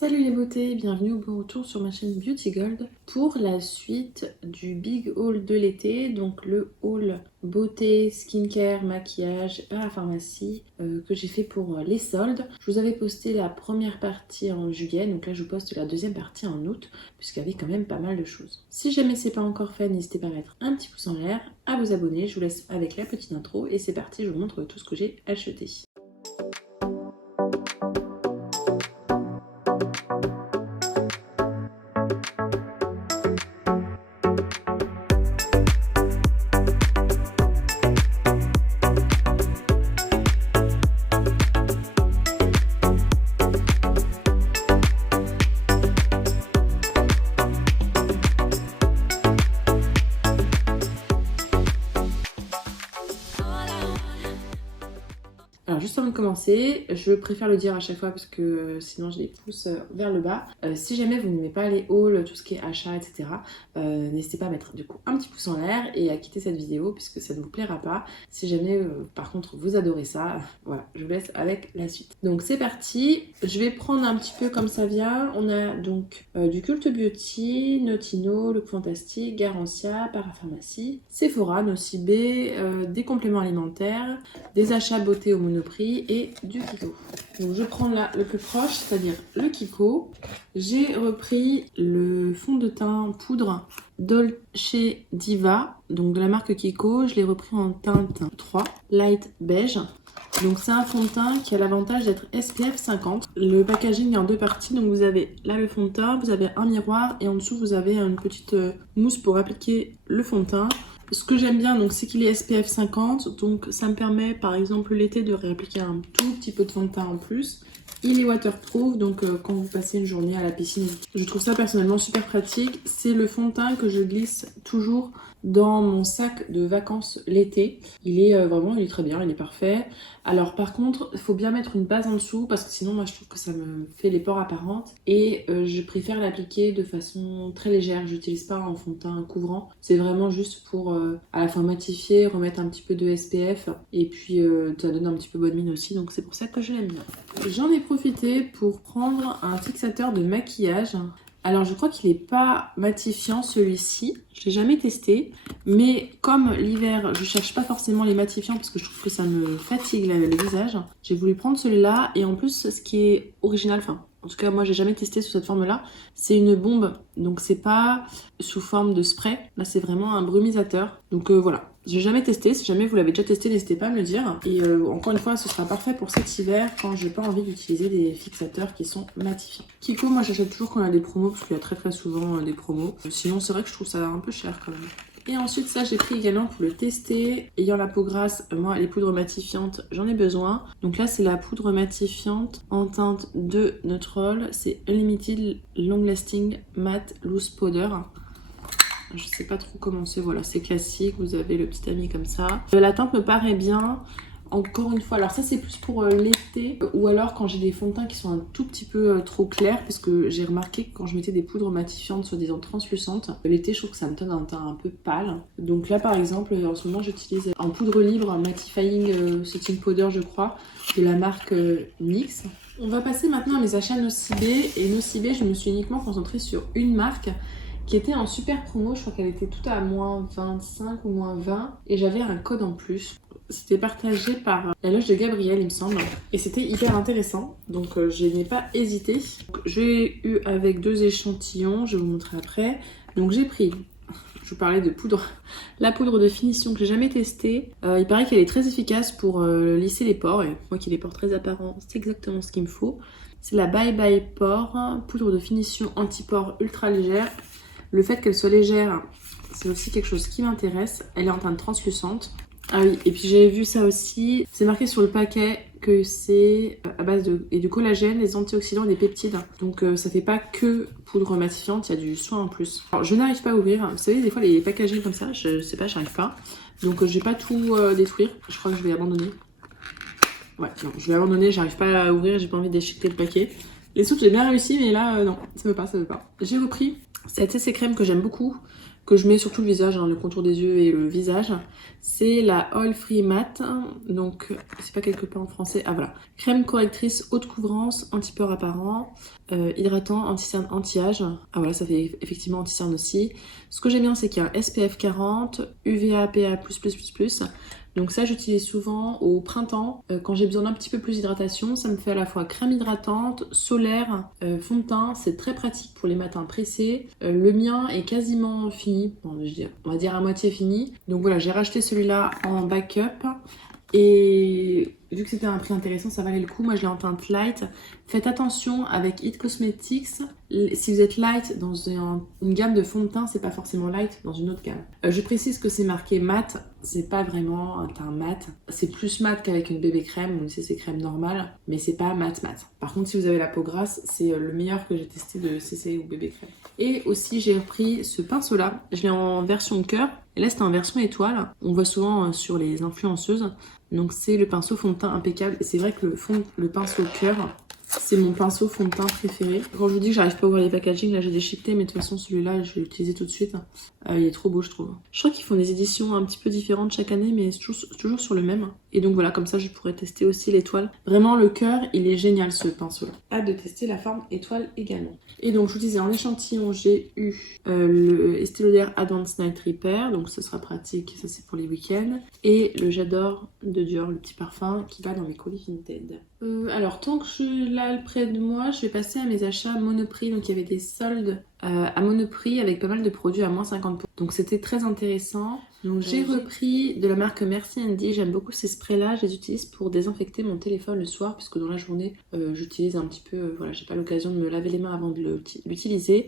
Salut les beautés, bienvenue au bon retour sur ma chaîne Beauty Gold pour la suite du big haul de l'été, donc le haul beauté, skincare, maquillage, parapharmacie que j'ai fait pour les soldes. Je vous avais posté la première partie en juillet, donc là je vous poste la deuxième partie en août puisqu'il y avait quand même pas mal de choses. Si jamais c'est pas encore fait, n'hésitez pas à mettre un petit pouce en l'air, à vous abonner, je vous laisse avec la petite intro et c'est parti, je vous montre tout ce que j'ai acheté. Alors juste avant de commencer, je préfère le dire à chaque fois parce que sinon je les pousse vers le bas. Si jamais vous n'aimez pas les hauls, tout ce qui est achat, etc., n'hésitez pas à mettre du coup un petit pouce en l'air et à quitter cette vidéo puisque ça ne vous plaira pas. Si jamais par contre vous adorez ça, voilà, je vous laisse avec la suite. Donc c'est parti, je vais prendre un petit peu comme ça vient. On a donc du Cult Beauty, Notino, Look Fantastique, Garancia, Parapharmacie, Sephora, Nocibé, des compléments alimentaires, des achats beauté au Monoprix et du Kiko. Donc je prends là le plus proche, c'est-à-dire le Kiko. J'ai repris le fond de teint poudre Dolce Diva, donc de la marque Kiko. Je l'ai repris en teinte 3, light beige. Donc c'est un fond de teint qui a l'avantage d'être SPF 50. Le packaging est en deux parties, donc vous avez là le fond de teint, vous avez un miroir et en dessous vous avez une petite mousse pour appliquer le fond de teint. Ce que j'aime bien, donc, c'est qu'il est SPF 50, donc ça me permet par exemple l'été de réappliquer un tout petit peu de fond de teint en plus. Il est waterproof, donc quand vous passez une journée à la piscine, je trouve ça personnellement super pratique. C'est le fond de teint que je glisse toujours dans mon sac de vacances l'été. Il est très bien, il est parfait. Alors par contre, il faut bien mettre une base en dessous parce que sinon moi je trouve que ça me fait les pores apparentes et je préfère l'appliquer de façon très légère. J'utilise pas un fond de teint couvrant. C'est vraiment juste pour à la fois matifier, remettre un petit peu de SPF et puis ça donne un petit peu bonne mine aussi, donc c'est pour ça que je l'aime bien. J'en ai profité pour prendre un fixateur de maquillage. Alors je crois qu'il n'est pas matifiant celui-ci, je l'ai jamais testé, mais comme l'hiver je cherche pas forcément les matifiants parce que je trouve que ça me fatigue le visage, j'ai voulu prendre celui-là et en plus ce qui est original, enfin en tout cas moi j'ai jamais testé sous cette forme-là, c'est une bombe, donc c'est pas sous forme de spray, là c'est vraiment un brumisateur, donc voilà. J'ai jamais testé, si jamais vous l'avez déjà testé, n'hésitez pas à me le dire. Et encore une fois, ce sera parfait pour cet hiver quand j'ai pas envie d'utiliser des fixateurs qui sont matifiants. Kiko, moi j'achète toujours quand il y a des promos, parce qu'il y a très souvent des promos. Sinon, c'est vrai que je trouve ça un peu cher quand même. Et ensuite, ça j'ai pris également pour le tester. Ayant la peau grasse, moi les poudres matifiantes, j'en ai besoin. Donc là, c'est la poudre matifiante en teinte de Neutrol. C'est Unlimited Long Lasting Matte Loose Powder. Je sais pas trop comment c'est, voilà, c'est classique, vous avez le petit ami comme ça. La teinte me paraît bien, encore une fois, alors ça c'est plus pour l'été ou alors quand j'ai des fonds de teint qui sont un tout petit peu trop clairs parce que j'ai remarqué que quand je mettais des poudres matifiantes soi-disant translucentes, l'été je trouve que ça me donne un teint un peu pâle. Donc là par exemple, en ce moment j'utilise en poudre libre un mattifying setting powder je crois, de la marque NYX. On va passer maintenant à mes achats Nocibé et Nocibé je me suis uniquement concentrée sur une marque qui était en super promo, je crois qu'elle était toute à moins 25 ou moins 20 et j'avais un code en plus. C'était partagé par la loge de Gabriel il me semble et c'était hyper intéressant donc je n'ai pas hésité. J'ai eu avec 2 échantillons, je vais vous montrer après. Donc j'ai pris, je vous parlais de poudre, la poudre de finition que j'ai jamais testée. Il paraît qu'elle est très efficace pour lisser les pores et moi qui ai les pores très apparents, c'est exactement ce qu'il me faut. C'est la Bye Bye Pore, poudre de finition anti-pores ultra légère. Le fait qu'elle soit légère, c'est aussi quelque chose qui m'intéresse. Elle est en teinte translucente. Ah oui, et puis j'ai vu ça aussi. C'est marqué sur le paquet que c'est à base du collagène, des antioxydants et des peptides. Donc ça fait pas que poudre matifiante, il y a du soin en plus. Alors je n'arrive pas à ouvrir. Vous savez, des fois les packaging comme ça, je sais pas, j'arrive pas. Donc je vais pas tout détruire. Je crois que je vais abandonner. Ouais, non, je vais abandonner, j'arrive pas à ouvrir, j'ai pas envie d'échiqueter le paquet. Les autres j'ai bien réussi, mais là non, ça veut pas. J'ai repris cette CC crème que j'aime beaucoup, que je mets sur tout le visage, hein, le contour des yeux et le visage. C'est la Oil Free Matte, donc c'est pas quelque part en français, ah voilà. Crème correctrice haute couvrance, anti-pores apparent, hydratant, anti-cerne, anti-âge. Ah voilà, ça fait effectivement anti-cerne aussi. Ce que j'aime bien, c'est qu'il y a un SPF 40, UVA, PA++++. Donc ça, j'utilise souvent au printemps, quand j'ai besoin d'un petit peu plus d'hydratation. Ça me fait à la fois crème hydratante, solaire, fond de teint. C'est très pratique pour les matins pressés. Le mien est quasiment fini, bon, on va dire à moitié fini. Donc voilà, j'ai racheté celui-là en backup. Et vu que c'était un prix intéressant, ça valait le coup. Moi, je l'ai en teinte light. Faites attention avec It Cosmetics. Si vous êtes light dans une gamme de fond de teint, c'est pas forcément light dans une autre gamme. Je précise que c'est marqué mat. C'est pas vraiment un teint mat. C'est plus mat qu'avec une bébé crème ou une CC crème normale, mais c'est pas mat mat. Par contre, si vous avez la peau grasse, c'est le meilleur que j'ai testé de CC ou bébé crème. Et aussi, j'ai repris ce pinceau-là. Je l'ai en version cœur. Et là, c'était en version étoile. On voit souvent sur les influenceuses. Donc c'est le pinceau fond de teint impeccable. Et c'est vrai que le pinceau cœur, c'est mon pinceau fond de teint préféré. Quand je vous dis que j'arrive pas à voir les packaging, là j'ai déchiqueté, mais de toute façon celui-là je vais l'utiliser tout de suite. Il est trop beau je trouve. Je crois qu'ils font des éditions un petit peu différentes chaque année, mais c'est toujours sur le même. Et donc voilà, comme ça je pourrais tester aussi l'étoile. Vraiment le cœur, il est génial ce pinceau-là. Hâte de tester la forme étoile également. Et donc je vous disais, en échantillon j'ai eu le Estée Lauder Advanced Night Repair, donc ce sera pratique, ça c'est pour les week-ends. Et le J'adore de Dior, le petit parfum qui va dans mes colis Vinted. Alors tant que je l'ai près de moi, je vais passer à mes achats Monoprix. Donc il y avait des soldes à Monoprix avec pas mal de produits à moins 50%. Donc c'était très intéressant. Donc j'ai repris de la marque Merci Andy. J'aime beaucoup ces sprays-là. Je les utilise pour désinfecter mon téléphone le soir, puisque dans la journée j'utilise un petit peu, voilà, j'ai pas l'occasion de me laver les mains avant de l'utiliser.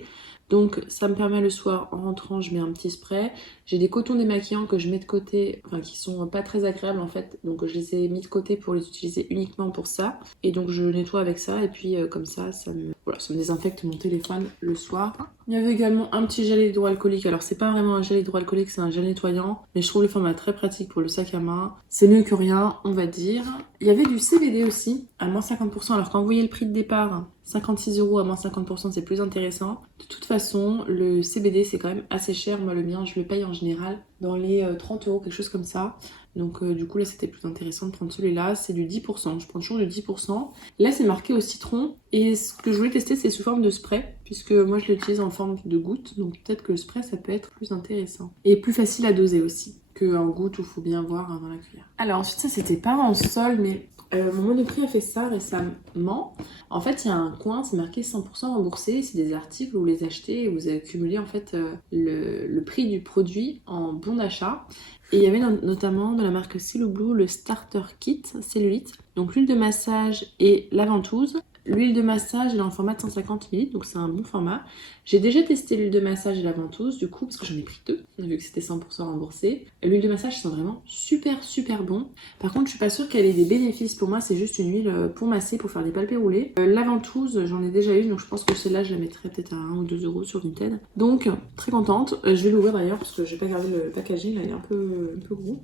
Donc ça me permet le soir, en rentrant, je mets un petit spray. J'ai des cotons démaquillants que je mets de côté, enfin qui sont pas très agréables en fait. Donc je les ai mis de côté pour les utiliser uniquement pour ça. Et donc je nettoie avec ça et puis comme ça, ça me désinfecte mon téléphone le soir. Il y avait également un petit gel hydroalcoolique. Alors c'est pas vraiment un gel hydroalcoolique, c'est un gel nettoyant. Mais je trouve le format très pratique pour le sac à main. C'est mieux que rien, on va dire. Il y avait du CBD aussi, à moins 50%. Alors quand vous voyez le prix de départ, 56 € à moins 50%, c'est plus intéressant. De toute façon, le CBD c'est quand même assez cher. Moi le mien, je le paye en général dans les 30 €, quelque chose comme ça. Donc du coup là c'était plus intéressant de prendre celui-là. C'est du 10%, je prends toujours du 10%. Là c'est marqué au citron. Et ce que je voulais tester c'est sous forme de spray, puisque moi je l'utilise en forme de goutte. Donc peut-être que le spray ça peut être plus intéressant. Et plus facile à doser aussi qu'en goutte où il faut bien voir avant la cuillère. Alors ensuite ça c'était pas en solde, mais mon Monoprix a fait ça récemment. En fait, il y a un coin, c'est marqué 100% remboursé. C'est des articles où vous les achetez et vous accumulez en fait le prix du produit en bon d'achat. Et il y avait notamment de la marque Cello Blue le Starter Kit Cellulite. Donc l'huile de massage et la ventouse. L'huile de massage elle est en format de 150 ml, donc c'est un bon format. J'ai déjà testé l'huile de massage et la ventouse, du coup, parce que j'en ai pris deux, vu que c'était 100% remboursé. L'huile de massage sent vraiment super bon. Par contre, je suis pas sûre qu'elle ait des bénéfices. Pour moi, c'est juste une huile pour masser, pour faire des palpés roulés. La ventouse, j'en ai déjà une, donc je pense que celle-là, je la mettrais peut-être à 1 ou 2 € sur Vinted. Donc, très contente. Je vais l'ouvrir d'ailleurs, parce que j'ai pas gardé le packaging, là, il est un peu gros.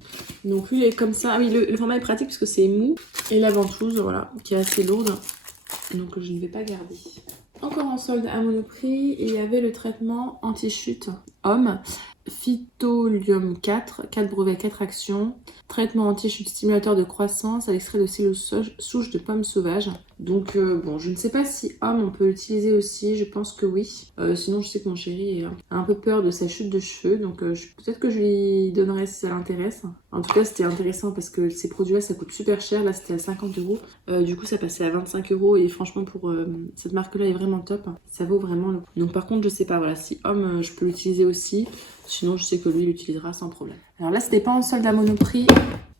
Donc lui, il est comme ça. Ah oui, le format est pratique, parce que c'est mou. Et la ventouse, voilà, qui est assez lourde. Donc je ne vais pas garder. Encore en solde à Monoprix, il y avait le traitement anti-chute homme, Phytolium 4 brevets, 4 actions, traitement anti-chute stimulateur de croissance à l'extrait de souche de pommes sauvages. Donc bon, je ne sais pas si homme on peut l'utiliser aussi, je pense que oui. Sinon je sais que mon chéri a un peu peur de sa chute de cheveux, donc peut-être que je lui donnerai si ça l'intéresse. En tout cas c'était intéressant parce que ces produits-là ça coûte super cher, là c'était à 50 €, du coup ça passait à 25 € et franchement pour cette marque-là est vraiment top, ça vaut vraiment le coup. Donc par contre je sais pas, voilà, si homme je peux l'utiliser aussi. Sinon, je sais que lui, il l'utilisera sans problème. Alors là, c'était pas en solde à Monoprix.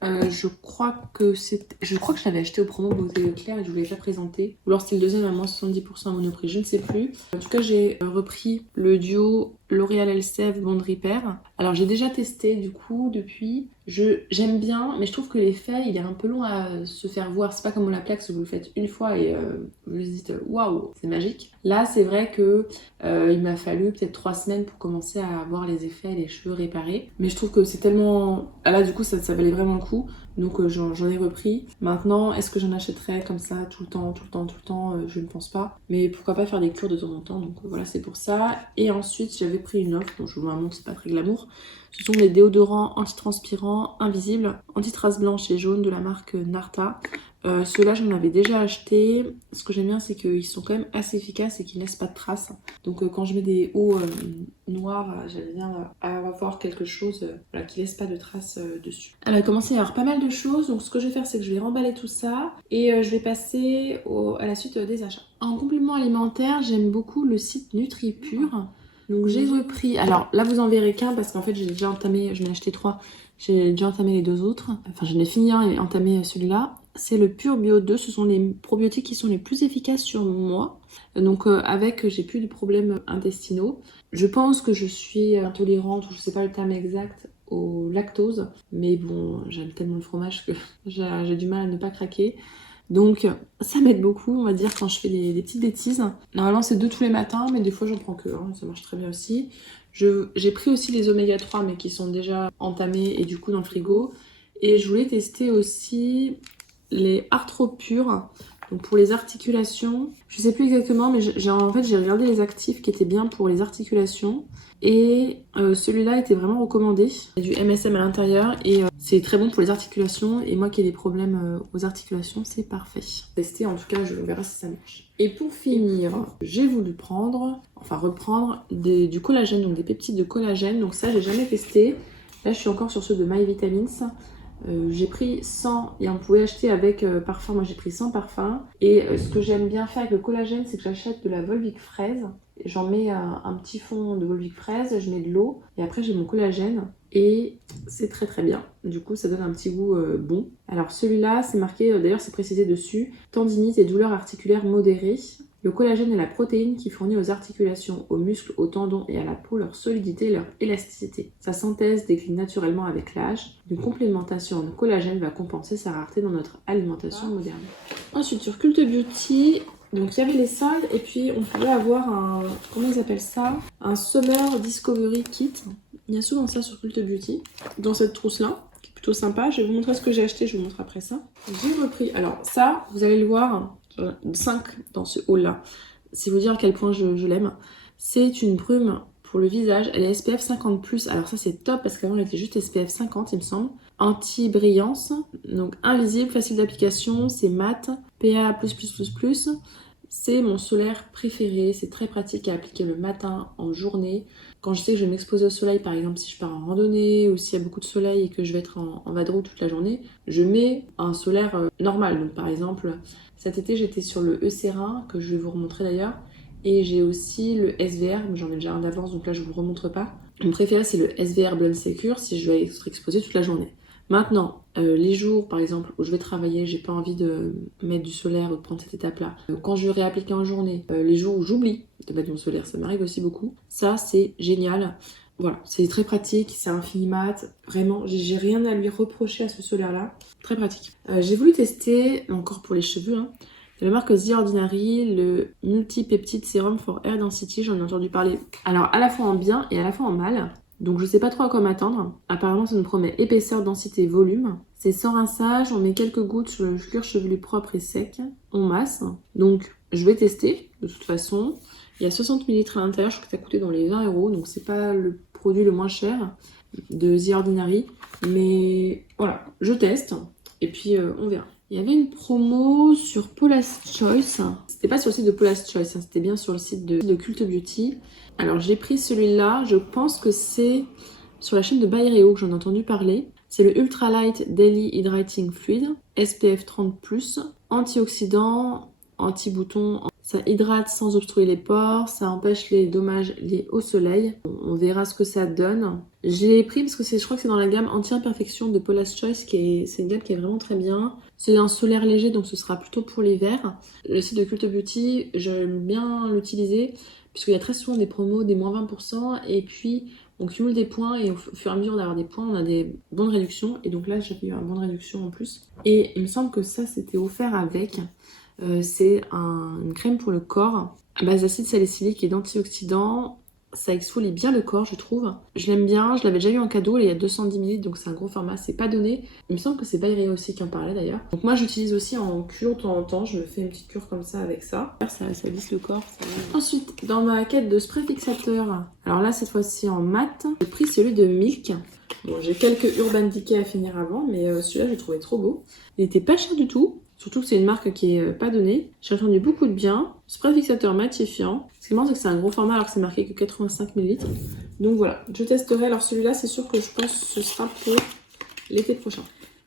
Je crois que je l'avais acheté au promo Beauté Leclerc et je vous l'ai pas présenté. Ou alors c'était le deuxième à moins 70% à Monoprix, je ne sais plus. En tout cas, j'ai repris le duo L'Oréal Elseve Bond Repair. Alors j'ai déjà testé du coup depuis. J'aime bien, mais je trouve que l'effet il est un peu long à se faire voir. C'est pas comme la plaque où vous le faites une fois et vous vous dites waouh, c'est magique. Là c'est vrai que il m'a fallu peut-être 3 semaines pour commencer à avoir les effets et les cheveux réparés. Mais je trouve que c'est tellement. Ah là du coup ça valait vraiment le coup. Donc j'en ai repris. Maintenant, est-ce que j'en achèterais comme ça tout le temps, je ne pense pas. Mais pourquoi pas faire des cures de temps en temps. Donc voilà, c'est pour ça. Et ensuite, j'avais pris une offre, donc je vous montre, c'est pas très glamour. Ce sont les déodorants antitranspirants invisibles, anti-traces blanches et jaunes de la marque Narta. Ceux-là, j'en avais déjà acheté. Ce que j'aime bien, c'est qu'ils sont quand même assez efficaces et qu'ils ne laissent pas de traces. Donc quand je mets des hauts noirs, j'aime bien avoir quelque chose voilà, qui laisse pas de traces dessus. Elle a commencé à y avoir pas mal de choses. Donc ce que je vais faire, c'est que je vais remballer tout ça et je vais passer à la suite des achats. En complément alimentaire, j'aime beaucoup le site NutriPure. Donc j'ai repris, alors là vous en verrez qu'un parce qu'en fait j'ai déjà entamé, je m'en ai acheté 3, j'ai déjà entamé les 2 autres. Enfin j'en ai fini un et entamé celui-là. C'est le Pure Bio 2, ce sont les probiotiques qui sont les plus efficaces sur moi. Donc j'ai plus de problèmes intestinaux. Je pense que je suis intolérante, ou je sais pas le terme exact, au lactose. Mais bon, j'aime tellement le fromage que j'ai du mal à ne pas craquer. Donc ça m'aide beaucoup, on va dire, quand je fais des petites bêtises. Normalement c'est 2 tous les matins, mais des fois j'en prends que 1, ça marche très bien aussi. J'ai pris aussi les oméga 3, mais qui sont déjà entamés et du coup dans le frigo. Et je voulais tester aussi les Arthropure, donc pour les articulations. Je sais plus exactement, mais en fait j'ai regardé les actifs qui étaient bien pour les articulations. Et celui-là était vraiment recommandé. Il y a du MSM à l'intérieur et c'est très bon pour les articulations. Et moi qui ai des problèmes aux articulations, c'est parfait. Tester, en tout cas, je verrai si ça marche. Et pour finir, j'ai voulu reprendre du collagène, donc des peptides de collagène. Donc ça, j'ai jamais testé. Là, je suis encore sur ceux de My Vitamins. J'ai pris 100 et on pouvait acheter avec parfum. Moi j'ai pris 100 parfums et ce que j'aime bien faire avec le collagène, c'est que j'achète de la Volvic fraise, j'en mets un petit fond de Volvic fraise, je mets de l'eau et après j'ai mon collagène et c'est très très bien. Du coup ça donne un petit goût bon. Alors celui-là c'est marqué, d'ailleurs c'est précisé dessus, tendinite et douleurs articulaires modérées. Le collagène est la protéine qui fournit aux articulations, aux muscles, aux tendons et à la peau leur solidité et leur élasticité. Sa synthèse décline naturellement avec l'âge. Une complémentation en collagène va compenser sa rareté dans notre alimentation moderne. Ensuite, sur Cult Beauty, donc il y avait les soldes et puis on pouvait avoir comment ils appellent ça, un Summer Discovery Kit. Il y a souvent ça sur Cult Beauty, dans cette trousse-là, qui est plutôt sympa. Je vais vous montrer ce que j'ai acheté, je vous montre après ça. J'ai repris, alors ça, vous allez le voir, 5 dans ce haul là, c'est vous dire à quel point je l'aime. C'est une brume pour le visage, elle est SPF 50+, alors ça c'est top parce qu'avant elle était juste SPF 50 il me semble. Anti-brillance, donc invisible, facile d'application, c'est mat, PA++++. C'est mon solaire préféré, c'est très pratique à appliquer le matin, en journée. Quand je sais que je vais m'exposer au soleil, par exemple si je pars en randonnée ou s'il y a beaucoup de soleil et que je vais être en vadrouille toute la journée, je mets un solaire normal. Donc par exemple, cet été j'étais sur le Eucerin, que je vais vous remontrer d'ailleurs, et j'ai aussi le SVR, mais j'en ai déjà un d'avance donc là je vous le remontre pas. Mon préféré c'est le SVR Blend Secure si je vais être exposée toute la journée. Maintenant, les jours par exemple où je vais travailler, j'ai pas envie de mettre du solaire ou de prendre cette étape-là. Quand je vais réappliquer en journée, les jours où j'oublie de mettre mon solaire, ça m'arrive aussi beaucoup. Ça, c'est génial. Voilà, c'est très pratique, c'est un fini mat. Vraiment, j'ai rien à lui reprocher à ce solaire-là. Très pratique. J'ai voulu tester, encore pour les cheveux, de la marque The Ordinary, le Multi-Peptide Serum for Hair Density. J'en ai entendu parler. Alors, à la fois en bien et à la fois en mal. Donc je sais pas trop à quoi m'attendre. Apparemment ça nous promet épaisseur, densité, volume. C'est sans rinçage, on met quelques gouttes sur le cuir chevelu propre et sec. On masse. Donc je vais tester de toute façon. Il y a 60 ml à l'intérieur, je crois que ça coûtait dans les 20 €. Donc c'est pas le produit le moins cher de The Ordinary. Mais voilà, je teste et puis on verra. Il y avait une promo sur Paula's Choice. C'était pas sur le site de Paula's Choice, c'était bien sur le site de Cult Beauty. Alors j'ai pris celui-là, je pense que c'est sur la chaîne de Byréo que j'en ai entendu parler. C'est le Ultra Light Daily Hydrating Fluid, SPF 30+, antioxydant, anti-bouton. Ça hydrate sans obstruer les pores, ça empêche les dommages liés au soleil. On verra ce que ça donne. Je l'ai pris parce que je crois que c'est dans la gamme Anti-Imperfection de Paula's Choice, c'est une gamme qui est vraiment très bien. C'est un solaire léger, donc ce sera plutôt pour l'hiver. Le site de Cult Beauty, j'aime bien l'utiliser, puisqu'il y a très souvent des promos, des moins 20%, et puis on cumule des points, et au fur et à mesure d'avoir des points, on a des bonnes réductions, et donc là j'ai eu une bonne réduction en plus. Et il me semble que ça c'était offert avec. C'est une crème pour le corps à base d'acide salicylique et d'antioxydants. Ça exfolie bien le corps, je trouve. Je l'aime bien, je l'avais déjà eu en cadeau, là, il y a 210 ml, donc c'est un gros format, c'est pas donné. Il me semble que c'est Byrea aussi qui en parlait d'ailleurs. Donc moi j'utilise aussi en cure de temps en temps, je me fais une petite cure comme ça avec ça. Ça lisse le corps. Ensuite, dans ma quête de spray fixateur, alors là cette fois-ci en mat, j'ai pris celui de Milk. Bon, j'ai quelques Urban Decay à finir avant, mais celui-là j'ai trouvé trop beau. Il était pas cher du tout. Surtout que c'est une marque qui est pas donnée. J'ai entendu beaucoup de bien. Spray fixateur matifiant. Ce qui est marrant, c'est que c'est un gros format alors que c'est marqué que 85 ml. Donc voilà, je testerai. Alors celui-là, c'est sûr que je pense que ce sera pour l'été prochain.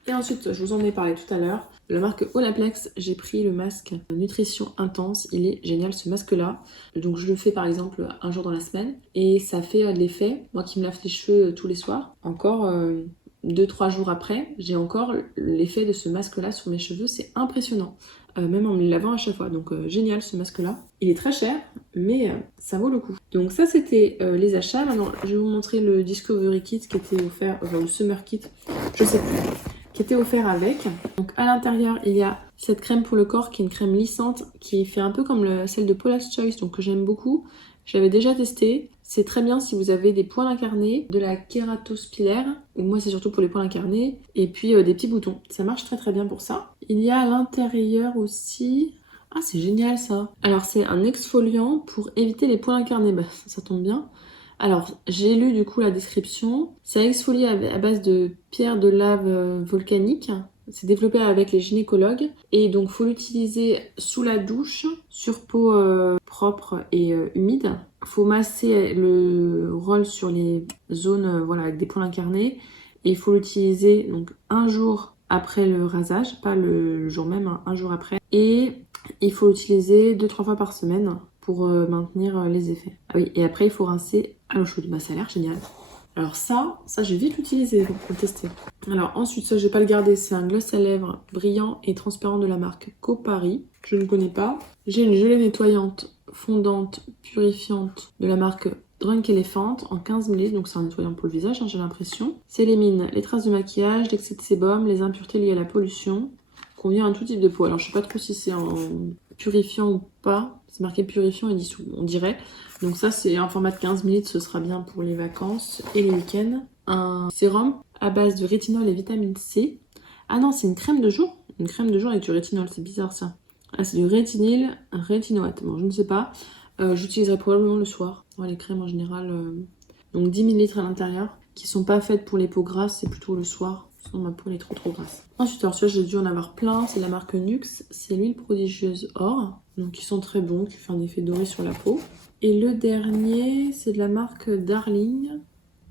Et ensuite, je vous en ai parlé tout à l'heure. La marque Olaplex, j'ai pris le masque Nutrition Intense. Il est génial ce masque-là. Donc je le fais par exemple un jour dans la semaine. Et ça fait de l'effet. Moi qui me lave les cheveux tous les soirs. Encore 2-3 jours après, j'ai encore l'effet de ce masque-là sur mes cheveux. C'est impressionnant. Même en me les lavant à chaque fois. Donc génial ce masque-là. Il est très cher, mais ça vaut le coup. Donc ça c'était les achats. Maintenant je vais vous montrer le Discovery Kit qui était offert, enfin le Summer Kit, je sais plus, qui était offert avec. Donc à l'intérieur il y a cette crème pour le corps qui est une crème lissante qui fait un peu comme celle de Paula's Choice, donc que j'aime beaucoup. J'avais déjà testé. C'est très bien si vous avez des poils incarnés, de la kératospilaire, ou moi c'est surtout pour les poils incarnés, et puis des petits boutons. Ça marche très très bien pour ça. Il y a à l'intérieur aussi... Ah c'est génial ça. Alors c'est un exfoliant pour éviter les poils incarnés, bah ça tombe bien. Alors j'ai lu du coup la description. Ça exfolie à base de pierres de lave volcanique. C'est développé avec les gynécologues et donc faut l'utiliser sous la douche, sur peau propre et humide. Faut masser le roll sur les zones voilà, avec des poils incarnés et il faut l'utiliser donc un jour après le rasage, pas le jour même, hein, un jour après. Et il faut l'utiliser 2-3 fois par semaine pour maintenir les effets. Ah oui, et après il faut rincer à l'eau chaude. Bah ça a l'air génial. Alors ça je vais vite l'utiliser pour le tester. Alors ensuite, ça je vais pas le garder, c'est un gloss à lèvres brillant et transparent de la marque Copari. Je ne connais pas. J'ai une gelée nettoyante, fondante, purifiante de la marque Drunk Elephant en 15 ml, donc c'est un nettoyant pour le visage, hein, j'ai l'impression. Ça élimine les traces de maquillage, l'excès de sébum, les impuretés liées à la pollution. Convient à tout type de peau. Alors je sais pas trop si c'est en purifiant ou pas. C'est marqué purifiant et dissous, on dirait. Donc ça c'est un format de 15 ml, ce sera bien pour les vacances et les week-ends. Un sérum à base de rétinol et vitamine C. Ah non, c'est une crème de jour. Une crème de jour avec du rétinol, c'est bizarre ça. Ah, c'est du rétinyle, rétinoate. Bon, je ne sais pas. J'utiliserai probablement le soir. Ouais, les crèmes en général. Donc 10 ml à l'intérieur, qui sont pas faites pour les peaux grasses, c'est plutôt le soir. Sinon ma peau elle est trop grasse. Ensuite, alors celui-là j'ai dû en avoir plein. C'est la marque Nux. C'est l'huile prodigieuse or. Donc ils sont très bons, qui fait un effet doré sur la peau. Et le dernier, c'est de la marque Darling.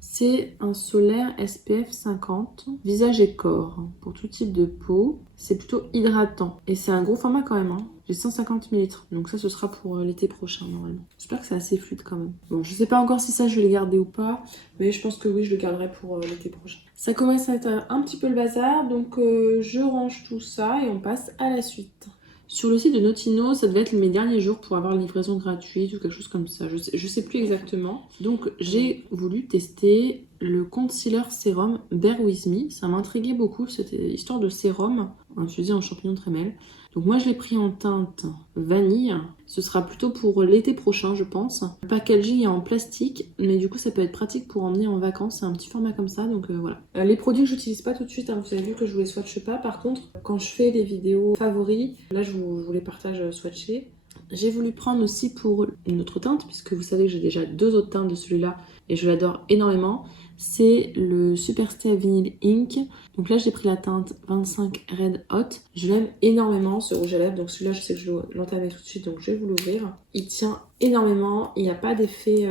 C'est un solaire SPF 50, visage et corps, pour tout type de peau. C'est plutôt hydratant. Et c'est un gros format quand même, hein. J'ai 150 ml, donc ça ce sera pour l'été prochain normalement. J'espère que c'est assez fluide quand même. Bon, je sais pas encore si ça je vais le garder ou pas, mais je pense que oui, je le garderai pour l'été prochain. Ça commence à être un petit peu le bazar, donc je range tout ça et on passe à la suite. Sur le site de Notino, ça devait être mes derniers jours pour avoir une livraison gratuite ou quelque chose comme ça. Je sais plus exactement. Donc j'ai voulu tester le concealer sérum Bear With Me. Ça m'intriguait beaucoup, cette histoire de sérum infusé en champignons de trémel. Donc moi je l'ai pris en teinte vanille. Ce sera plutôt pour l'été prochain je pense. Le packaging est en plastique, mais du coup ça peut être pratique pour emmener en vacances. C'est un petit format comme ça, donc voilà. Les produits que j'utilise pas tout de suite, hein. Vous avez vu que je vous les swatche pas. Par contre, quand je fais des vidéos favoris, là je vous les partage swatchés. J'ai voulu prendre aussi pour une autre teinte, puisque vous savez que j'ai déjà 2 autres teintes de celui-là et je l'adore énormément. C'est le Superstay Vinyl Ink. Donc là j'ai pris la teinte 25 Red Hot. Je l'aime énormément ce rouge à lèvres, donc celui-là je sais que je vais l'entamer tout de suite, donc je vais vous l'ouvrir. Il tient énormément, il n'y a pas d'effet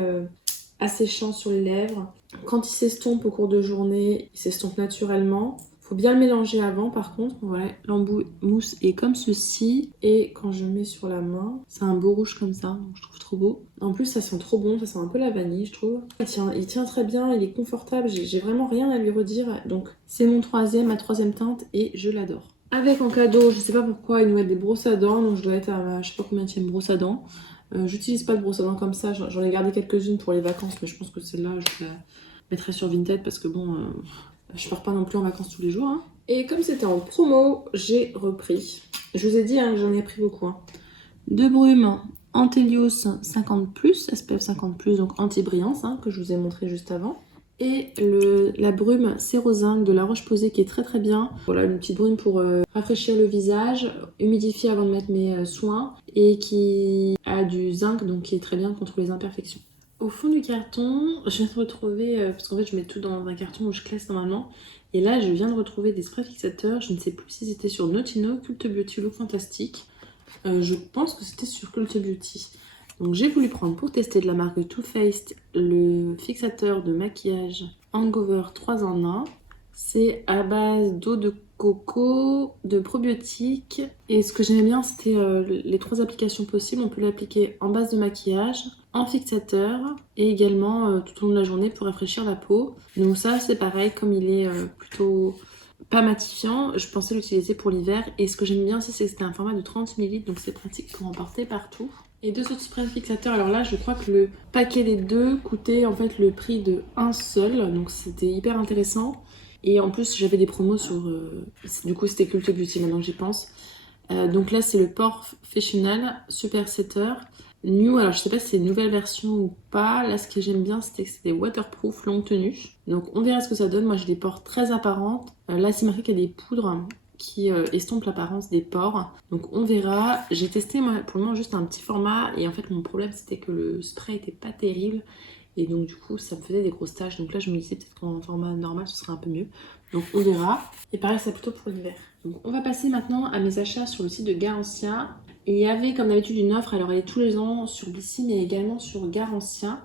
asséchant sur les lèvres. Quand il s'estompe au cours de journée, il s'estompe naturellement. Faut bien le mélanger avant par contre. Voilà, l'embout mousse est comme ceci. Et quand je mets sur la main, c'est un beau rouge comme ça. Donc je trouve trop beau. En plus ça sent trop bon, ça sent un peu la vanille je trouve. Il tient très bien, il est confortable. J'ai vraiment rien à lui redire. Donc c'est ma troisième teinte et je l'adore. Avec en cadeau, je sais pas pourquoi, ils nous mettent des brosses à dents. Donc je dois être à ma, je sais pas combien de brosse à dents. J'utilise pas de brosse à dents comme ça. J'en ai gardé quelques-unes pour les vacances. Mais je pense que celle-là je la mettrai sur Vinted parce que bon... je pars pas non plus en vacances tous les jours. Hein. Et comme c'était en promo, j'ai repris. Je vous ai dit hein, que j'en ai pris beaucoup. Hein. De Brume, Antelios 50+, SPF 50+, donc anti-brillance, hein, que je vous ai montré juste avant. Et la brume Cérozinc de La Roche-Posay qui est très très bien. Voilà, une petite brume pour rafraîchir le visage, humidifier avant de mettre mes soins et qui a du zinc donc qui est très bien contre les imperfections. Au fond du carton, je viens de retrouver, parce qu'en fait je mets tout dans un carton où je classe normalement, et là je viens de retrouver des sprays fixateurs, je ne sais plus si c'était sur Notino, Cult Beauty Look Fantastique, je pense que c'était sur Cult Beauty. Donc j'ai voulu prendre pour tester de la marque Too Faced le fixateur de maquillage Hangover 3 en 1. C'est à base d'eau de coco, de probiotiques. Et ce que j'aimais bien, c'était les 3 applications possibles. On peut l'appliquer en base de maquillage, en fixateur et également tout au long de la journée pour rafraîchir la peau. Donc ça, c'est pareil, comme il est plutôt pas matifiant, je pensais l'utiliser pour l'hiver. Et ce que j'aime bien aussi, c'est que c'était un format de 30 ml, donc c'est pratique pour emporter partout. Et 2 autres sprays fixateurs, alors là je crois que le paquet des deux coûtait en fait le prix de un seul, donc c'était hyper intéressant. Et en plus j'avais des promos sur, du coup c'était Cult Beauty maintenant que j'y pense. Donc là c'est le Professional Super Setter New, alors je sais pas si c'est une nouvelle version ou pas. Là ce que j'aime bien c'était que c'était waterproof longue tenue. Donc on verra ce que ça donne, moi j'ai des pores très apparentes. Là c'est marqué qu'il y a des poudres qui estompe l'apparence des pores. Donc on verra. J'ai testé moi, pour le moment juste un petit format et en fait mon problème c'était que le spray était pas terrible et donc du coup ça me faisait des grosses taches. Donc là je me disais peut-être qu'en format normal ce serait un peu mieux. Donc on verra. Et pareil c'est plutôt pour l'hiver. Donc on va passer maintenant à mes achats sur le site de Garancia. Il y avait comme d'habitude une offre, alors elle est tous les ans sur Bissy mais également sur Garancia.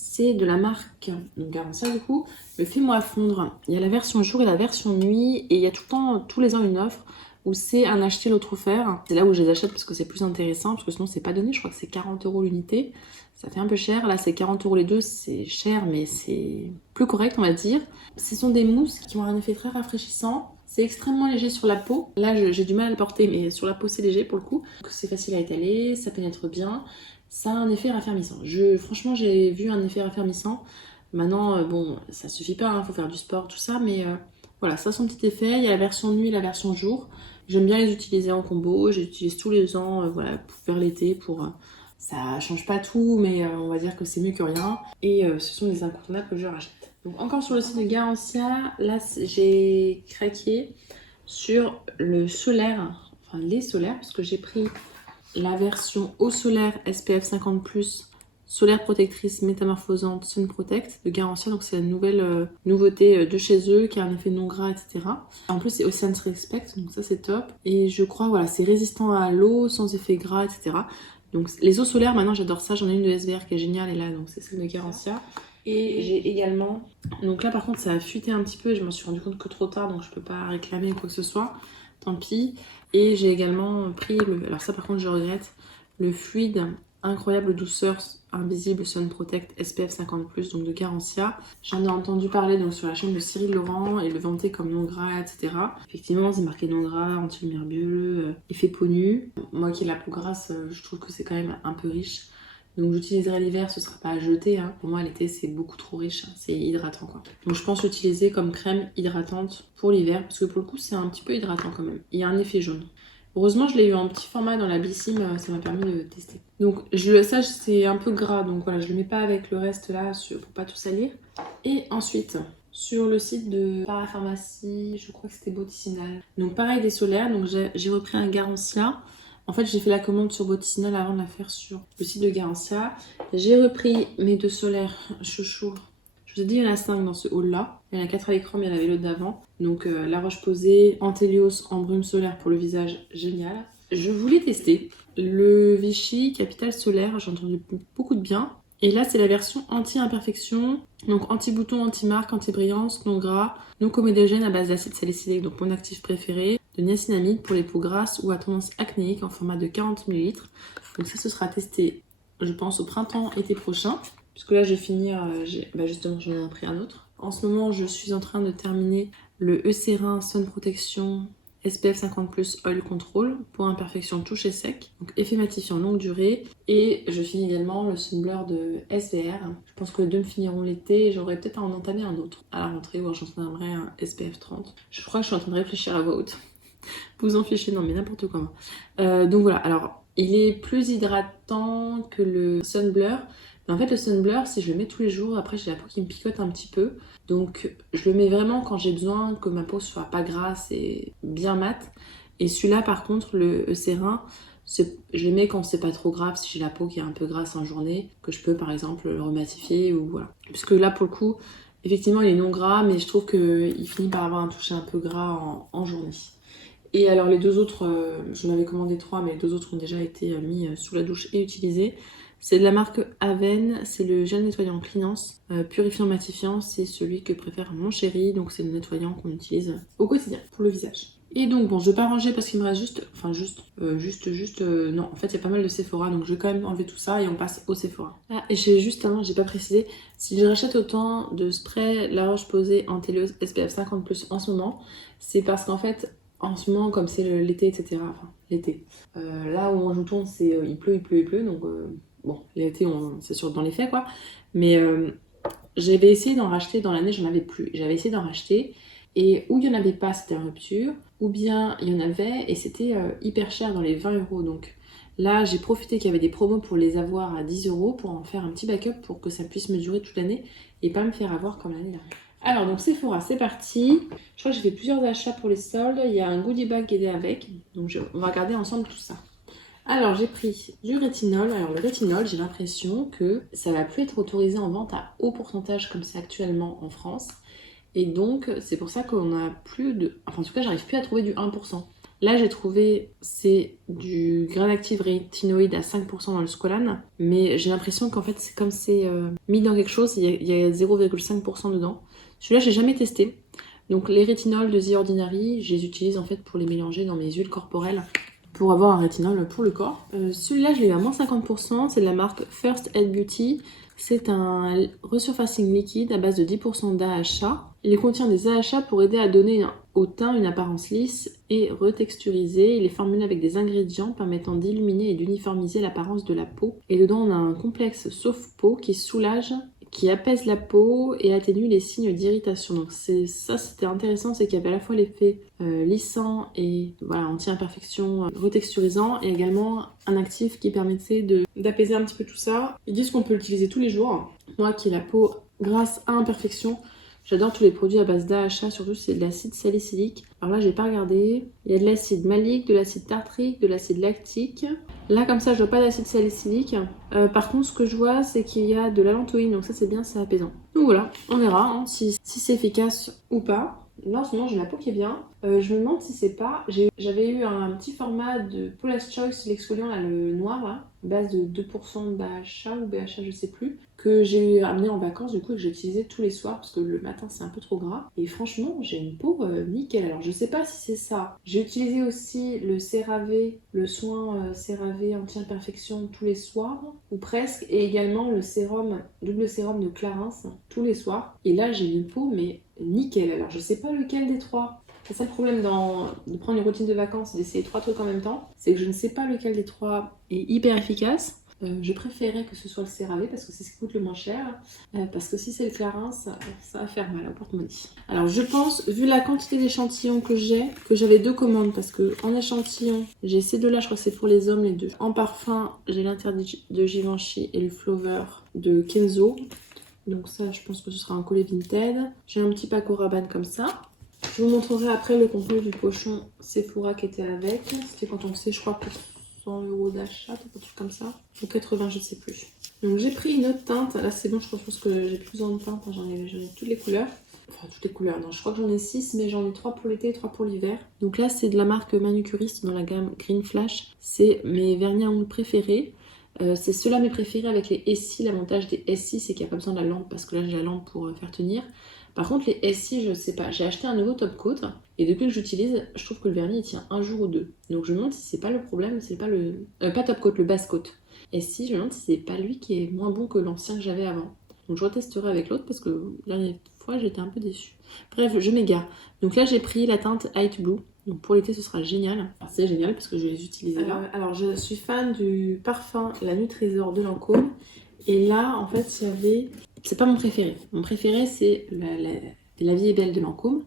C'est de la marque donc Garancia du coup, le Fais-moi fondre. Il y a la version jour et la version nuit et il y a tout le temps, tous les ans une offre où c'est un acheter l'autre offert. C'est là où je les achète parce que c'est plus intéressant, parce que sinon c'est pas donné, je crois que c'est 40 € l'unité. Ça fait un peu cher, là c'est 40 € les deux, c'est cher mais c'est plus correct on va dire. Ce sont des mousses qui ont un effet très rafraîchissant. C'est extrêmement léger sur la peau. Là j'ai du mal à le porter mais sur la peau c'est léger pour le coup. C'est facile à étaler, ça pénètre bien. Ça a un effet raffermissant. Franchement, j'ai vu un effet raffermissant. Maintenant, bon, ça suffit pas, il faut faire du sport, tout ça, mais voilà, ça a son petit effet. Il y a la version nuit et la version jour. J'aime bien les utiliser en combo. J'utilise tous les ans, voilà, pour faire l'été. Ça change pas tout, mais on va dire que c'est mieux que rien. Et ce sont des incontournables que je rachète. Donc encore sur le site de Garancia, là j'ai craqué sur le solaire, enfin les solaires, parce que j'ai pris la version eau solaire SPF 50+, solaire protectrice métamorphosante Sun Protect de Garancia. Donc c'est la nouvelle nouveauté de chez eux qui a un effet non gras, etc. En plus c'est Ocean's Respect, donc ça c'est top. Et je crois, voilà, c'est résistant à l'eau, sans effet gras, etc. Donc les eaux solaires, maintenant j'adore ça. J'en ai une de SVR qui est géniale et là donc c'est celle de Garancia. Et j'ai également, donc là par contre ça a fuité un petit peu et je me suis rendu compte que trop tard, donc je peux pas réclamer quoi que ce soit, tant pis. Et j'ai également pris, alors ça par contre je regrette, le fluide incroyable douceur invisible Sun Protect SPF 50+, donc de Garancia. J'en ai entendu parler donc sur la chaîne de Cyril Laurent et le vanter comme non gras, etc. Effectivement c'est marqué non gras, anti-lumière bleue, effet peau nue. Moi qui est la peau grasse, je trouve que c'est quand même un peu riche. Donc j'utiliserai l'hiver, ce sera pas à jeter. Hein. Pour moi l'été c'est beaucoup trop riche, hein. C'est hydratant quoi. Donc je pense l'utiliser comme crème hydratante pour l'hiver parce que pour le coup c'est un petit peu hydratant quand même. Il y a un effet jaune. Heureusement je l'ai eu en petit format dans la Bissim, ça m'a permis de tester. Donc ça c'est un peu gras donc voilà je le mets pas avec le reste là pour pas tout salir. Et ensuite sur le site de Parapharmacie, je crois que c'était Boticinal. Donc pareil des solaires, donc j'ai repris un Garancia. En fait, j'ai fait la commande sur Boticinal avant de la faire sur le site de Garancia. J'ai repris mes 2 solaires chouchou. Je vous ai dit, il y en a 5 dans ce haul-là. Il y en a 4 à l'écran, mais il y en avait l'autre d'avant. Donc, La Roche-Posay, Antelios en brume solaire pour le visage, génial. Je voulais tester le Vichy Capital Solaire. J'ai entendu beaucoup de bien. Et là, c'est la version anti-imperfection. Donc, anti-bouton, anti-marque, anti-brillance, non gras, non comédogène à base d'acide salicylique, donc mon actif préféré. De niacinamide pour les peaux grasses ou à tendance acnéique en format de 40 ml. Donc ça, ce sera testé, je pense, au printemps-été prochain. Puisque là, je vais finir, justement, j'en ai pris un autre. En ce moment, je suis en train de terminer le Eucerin Sun Protection SPF 50+ Oil Control pour imperfection touche et sec. Donc effet matifiant longue durée. Et je finis également le Sunblur de SVR. Je pense que les deux me finiront l'été et j'aurai peut-être à en entamer un autre à la rentrée ou j'entamenerai un SPF 30. Je crois que je suis en train de réfléchir à vote. Vous en fichez, non mais n'importe quoi. Donc voilà, alors Il est plus hydratant que le Sun Blur. Mais en fait, le Sun Blur, si je le mets tous les jours, après j'ai la peau qui me picote un petit peu. Donc je le mets vraiment quand j'ai besoin que ma peau soit pas grasse et bien mate. Et celui-là, par contre, le Eucérin, je le mets quand c'est pas trop grave, si j'ai la peau qui est un peu grasse en journée, que je peux par exemple le rematifier ou voilà. Puisque là, pour le coup, effectivement, il est non gras, mais je trouve qu'il finit par avoir un toucher un peu gras en journée. Et alors les deux autres, j'en avais commandé 3, mais les deux autres ont déjà été mis sous la douche et utilisés. C'est de la marque Aven, c'est le gel nettoyant Cleanance, purifiant matifiant, c'est celui que préfère mon chéri, donc c'est le nettoyant qu'on utilise au quotidien pour le visage. Et donc bon, je vais pas ranger parce qu'il me reste non, en fait il y a pas mal de Sephora, donc je vais quand même enlever tout ça et on passe au Sephora. Ah, et j'ai pas précisé, si je rachète autant de spray La Roche-Posay anti-oleuse SPF 50+ en ce moment, c'est parce qu'en fait, en ce moment, comme c'est l'été, etc., enfin l'été, là où on tourne, c'est il pleut, donc bon, l'été, c'est sûr dans les faits quoi, mais j'avais essayé d'en racheter dans l'année, j'en avais plus. J'avais essayé d'en racheter et où il n'y en avait pas, c'était en rupture, ou bien il y en avait et c'était hyper cher dans les 20 €. Donc là, j'ai profité qu'il y avait des promos pour les avoir à 10 € pour en faire un petit backup pour que ça puisse me durer toute l'année et pas me faire avoir comme l'année dernière. Alors donc Sephora, c'est parti. Je crois que j'ai fait plusieurs achats pour les soldes. Il y a un goodie bag qui est avec, donc on va regarder ensemble tout ça. Alors j'ai pris du rétinol. Alors le rétinol, j'ai l'impression que ça va plus être autorisé en vente à haut pourcentage comme c'est actuellement en France. Et donc c'est pour ça qu'on a plus de... Enfin en tout cas j'arrive plus à trouver du 1%. Là j'ai trouvé c'est du grain active rétinoïde à 5% dans le Squalane. Mais j'ai l'impression qu'en fait c'est comme c'est mis dans quelque chose, il y a 0,5% dedans. Celui-là j'ai jamais testé. Donc les rétinols de The Ordinary, je les utilise en fait pour les mélanger dans mes huiles corporelles pour avoir un rétinol pour le corps. Celui-là, je l'ai eu à moins 50%, c'est de la marque First Aid Beauty. C'est un resurfacing liquide à base de 10% d'AHA. Il contient des AHA pour aider à donner au teint une apparence lisse et retexturisée. Il est formulé avec des ingrédients permettant d'illuminer et d'uniformiser l'apparence de la peau. Et dedans, on a un complexe sauve-peau qui soulage, qui apaise la peau et atténue les signes d'irritation. Donc c'était intéressant, c'est qu'il y avait à la fois l'effet lissant et voilà, anti-imperfection, retexturisant, et également un actif qui permettait d'apaiser un petit peu tout ça. Ils disent qu'on peut l'utiliser tous les jours. Moi qui ai la peau grasse à imperfection, j'adore tous les produits à base d'AHA, surtout c'est de l'acide salicylique. Alors là j'ai pas regardé, il y a de l'acide malique, de l'acide tartrique, de l'acide lactique. Là comme ça je vois pas d'acide salicylique. Par contre ce que je vois c'est qu'il y a de l'allantoïne, donc ça c'est bien, c'est apaisant. Donc voilà, on verra hein, si c'est efficace ou pas. Là en ce moment j'ai la peau qui est bien. Je me demande si c'est pas... J'avais eu un petit format de Paula's Choice, l'exfoliant là, le noir là, base de 2% d'AHA ou BHA je sais plus, que j'ai amené en vacances du coup et que j'ai utilisé tous les soirs parce que le matin c'est un peu trop gras. Et franchement j'ai une peau nickel. Alors je sais pas si c'est ça. J'ai utilisé aussi le CeraVe, le soin CeraVe anti-imperfection tous les soirs, ou presque, et également le sérum, double sérum de Clarins tous les soirs. Et là j'ai une peau mais nickel. Alors je sais pas lequel des trois. C'est ça le problème de prendre une routine de vacances et d'essayer 3 trucs en même temps, c'est que je ne sais pas lequel des 3 est hyper efficace. Je préférais que ce soit le CeraVe parce que c'est ce qui coûte le moins cher. Parce que si c'est le Clarins, ça va faire mal au porte-monnaie. Alors je pense, vu la quantité d'échantillons que j'ai, que j'avais 2 commandes parce que en échantillon, j'ai ces deux-là, je crois que c'est pour les hommes les deux. En parfum, j'ai l'interdit de Givenchy et le Flower de Kenzo. Donc ça, je pense que ce sera un collet Vinted. J'ai un petit pack au Rabanne comme ça. Je vous montrerai après le contenu du pochon Sephora qui était avec. C'était quand on sait, je crois, pour 100 € d'achat, un truc comme ça. Ou 80, je sais plus. Donc j'ai pris une autre teinte. Là c'est bon, je pense que j'ai plus besoin de teinte. J'en ai toutes les couleurs. Enfin toutes les couleurs, non, je crois que j'en ai 6, mais j'en ai 3 pour l'été et 3 pour l'hiver. Donc là c'est de la marque Manucuriste dans la gamme Green Flash. C'est mes vernis à ongles préférés. C'est ceux-là mes préférés avec les SI. L'avantage des SI c'est qu'il n'y a pas besoin de la lampe parce que là j'ai la lampe pour faire tenir. Par contre les SI je sais pas, j'ai acheté un nouveau top coat et depuis que j'utilise je trouve que le vernis il tient un jour ou deux. Donc je me demande si c'est pas le problème, c'est pas le... pas top coat, le base coat. SI je me demande si c'est pas lui qui est moins bon que l'ancien que j'avais avant. Donc je retesterai avec l'autre parce que la dernière fois j'étais un peu déçue. Bref je m'égare. Donc là j'ai pris la teinte Light Blue. Donc pour l'été ce sera génial. Enfin, c'est génial parce que je vais les utiliser là. Alors je suis fan du parfum La Nuit Trésor de Lancôme. Et là en fait il y avait... C'est pas mon préféré. Mon préféré c'est La Vie est belle de Lancôme.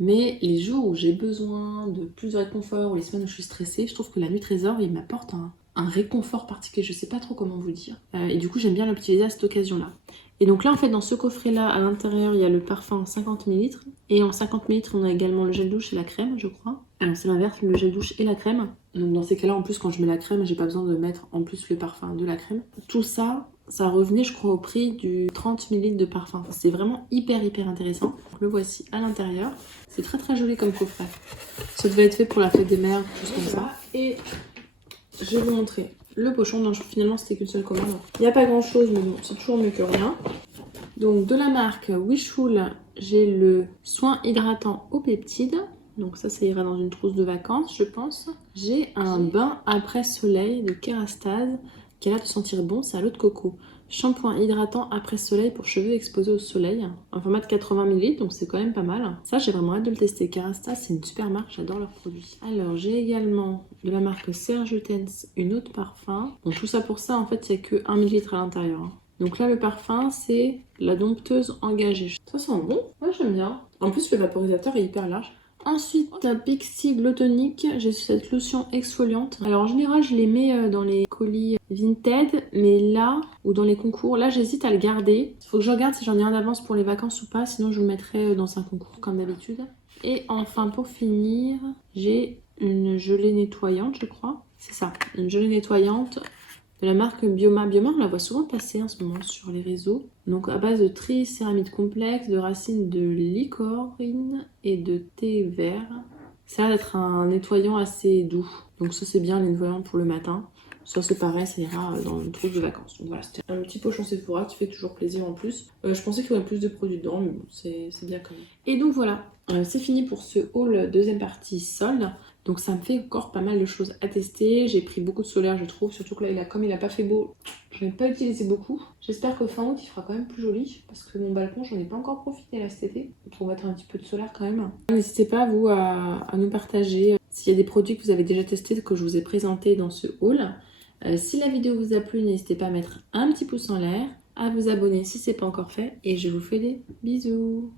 Mais les jours où j'ai besoin de plus de réconfort ou les semaines où je suis stressée, je trouve que La Nuit Trésor il m'apporte un réconfort particulier, je sais pas trop comment vous dire. Et du coup, j'aime bien l'utiliser à cette occasion-là. Et donc là, en fait, dans ce coffret-là, à l'intérieur, il y a le parfum en 50 ml. Et en 50 ml, on a également le gel douche et la crème, je crois. Alors, c'est l'inverse, le gel douche et la crème. Donc dans ces cas-là, en plus, quand je mets la crème, j'ai pas besoin de mettre en plus le parfum de la crème. Tout ça, ça revenait, je crois, au prix du 30 ml de parfum. C'est vraiment hyper intéressant. Donc, le voici à l'intérieur. C'est très joli comme coffret. Ça devait être fait pour la fête des mères, quelque chose comme ça. Et je vais vous montrer le pochon. Non, finalement, c'était qu'une seule commande. Il n'y a pas grand-chose, mais bon, c'est toujours mieux que rien. Donc, de la marque Wishful, j'ai le soin hydratant aux peptides. Donc ça ira dans une trousse de vacances, je pense. J'ai un bain après soleil de Kérastase qui a l'air de sentir bon, c'est à l'eau de coco. Shampoing hydratant après soleil pour cheveux exposés au soleil. En format de 80 ml, donc c'est quand même pas mal. Ça, j'ai vraiment hâte de le tester. Kérastase, c'est une super marque, j'adore leurs produits. Alors, j'ai également de la marque Serge Lutens, une eau de parfum. Bon, tout ça pour ça, en fait, il n'y a que 1 ml à l'intérieur. Donc là, le parfum, c'est la dompteuse engagée. Ça sent bon, moi j'aime bien. En plus, le vaporisateur est hyper large. Ensuite, Pixi Glow Tonic, j'ai cette lotion exfoliante. Alors en général, je les mets dans les colis Vinted, mais là, ou dans les concours, là j'hésite à le garder. Il faut que je regarde si j'en ai un d'avance pour les vacances ou pas, sinon je le mettrai dans un concours comme d'habitude. Et enfin, pour finir, j'ai une gelée nettoyante, je crois. C'est ça, une gelée nettoyante de la marque Bioma. Bioma, on la voit souvent passer en ce moment sur les réseaux. Donc à base de tricéramide complexe, de racines de licorine et de thé vert. Ça a l'air d'être un nettoyant assez doux. Donc ça c'est bien, le nettoyant pour le matin. Ça c'est pareil, ça ira dans une trousse de vacances. Donc voilà, c'était un petit pochon Sephora qui fait toujours plaisir en plus. Je pensais qu'il y aurait plus de produits dedans, mais bon, c'est bien quand même. Et donc voilà, c'est fini pour ce haul deuxième partie solde. Donc ça me fait encore pas mal de choses à tester. J'ai pris beaucoup de solaire, je trouve. Surtout que là, comme il a pas fait beau, je n'ai pas utilisé beaucoup. J'espère que fin août, il fera quand même plus joli. Parce que mon balcon, j'en ai pas encore profité là cet été. Donc on va mettre un petit peu de solaire quand même. N'hésitez pas, vous, à nous partager s'il y a des produits que vous avez déjà testés, que je vous ai présentés dans ce haul. Si la vidéo vous a plu, n'hésitez pas à mettre un petit pouce en l'air, à vous abonner si ce n'est pas encore fait. Et je vous fais des bisous.